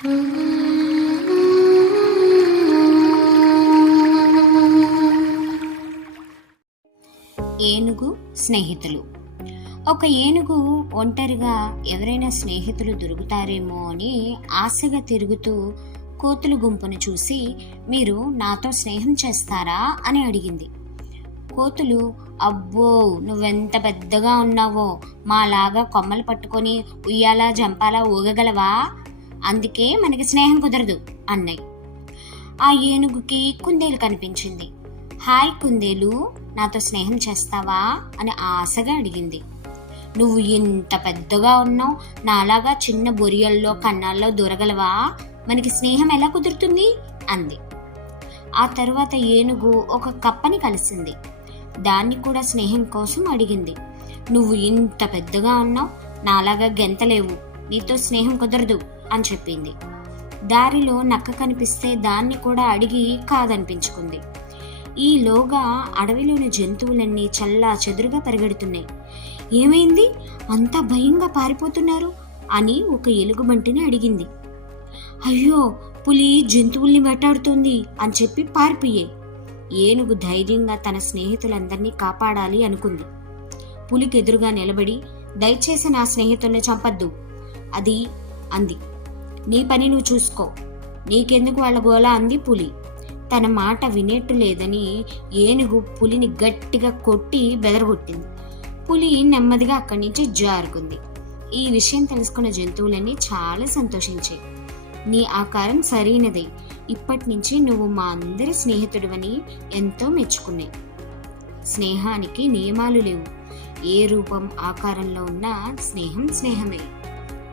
ఏనుగు స్నేహితులు. ఒక ఏనుగు ఒంటరిగా ఎవరైనా స్నేహితులు దొరుకుతారేమో అని ఆశగా తిరుగుతూ కోతుల గుంపును చూసి మీరు నాతో స్నేహం చేస్తారా అని అడిగింది. కోతులు అబ్బో నువ్వెంత పెద్దగా ఉన్నావో మాలాగా కొమ్మలు పట్టుకొని ఉయ్యాలా జంపాలా ఊగగలవా? అందుకే మనకి స్నేహం కుదరదు అన్నాయి ఆ ఏనుగుకి కుందేలు కనిపించింది. హాయ్ కుందేలు నాతో స్నేహం చేస్తావా? అని ఆశగా అడిగింది. నువ్వు ఇంత పెద్దగా ఉన్నావు నాలాగా చిన్న బొరియల్లో కన్నాల్లో దొరగలవా? మనకి స్నేహం ఎలా కుదురుతుంది? అంది. ఆ తర్వాత ఏనుగు ఒక కప్పని కలిసింది. దాన్ని కూడా స్నేహం కోసం అడిగింది. నువ్వు ఇంత పెద్దగా ఉన్నావు నాలాగా గెంతలేవు నీతో స్నేహం కుదరదు అని చెప్పింది. దారిలో నక్క కనిపిస్తే దాన్ని కూడా అడిగి కాదనిపించుకుంది. ఈలోగా అడవిలోని జంతువులన్నీ చల్లా చెదురుగా పరిగెడుతున్నాయి. ఏమైంది? అంతా భయంగా పారిపోతున్నారు అని ఒక ఎలుగుబంటిని అడిగింది. అయ్యో పులి జంతువుల్ని వేటాడుతోంది అని చెప్పి పారిపోయే. ఏనుగు ధైర్యంగా తన స్నేహితులందరినీ కాపాడాలి అనుకుంది. పులికి ఎదురుగా నిలబడి దయచేసి నా స్నేహితుల్ని చంపద్దు అది అంది. నీ పని నువ్వు చూసుకో. నీకెందుకు వాళ్ళ గోల అంది పులి. తన మాట వినేట్టు లేదని ఏనుగు పులిని గట్టిగా కొట్టి బెదరగొట్టింది. పులి నెమ్మదిగా అక్కడి నుంచి జారుకుంది. ఈ విషయం తెలుసుకున్న జంతువులన్నీ చాలా సంతోషించాయి. నీ ఆకారం సరైనదే. ఇప్పటి నుంచి నువ్వు మా అందరి స్నేహితుడివని ఎంతో మెచ్చుకున్నాయి. స్నేహానికి నియమాలు లేవు. ఏ రూపం ఆకారంలో ఉన్నా స్నేహం స్నేహమే.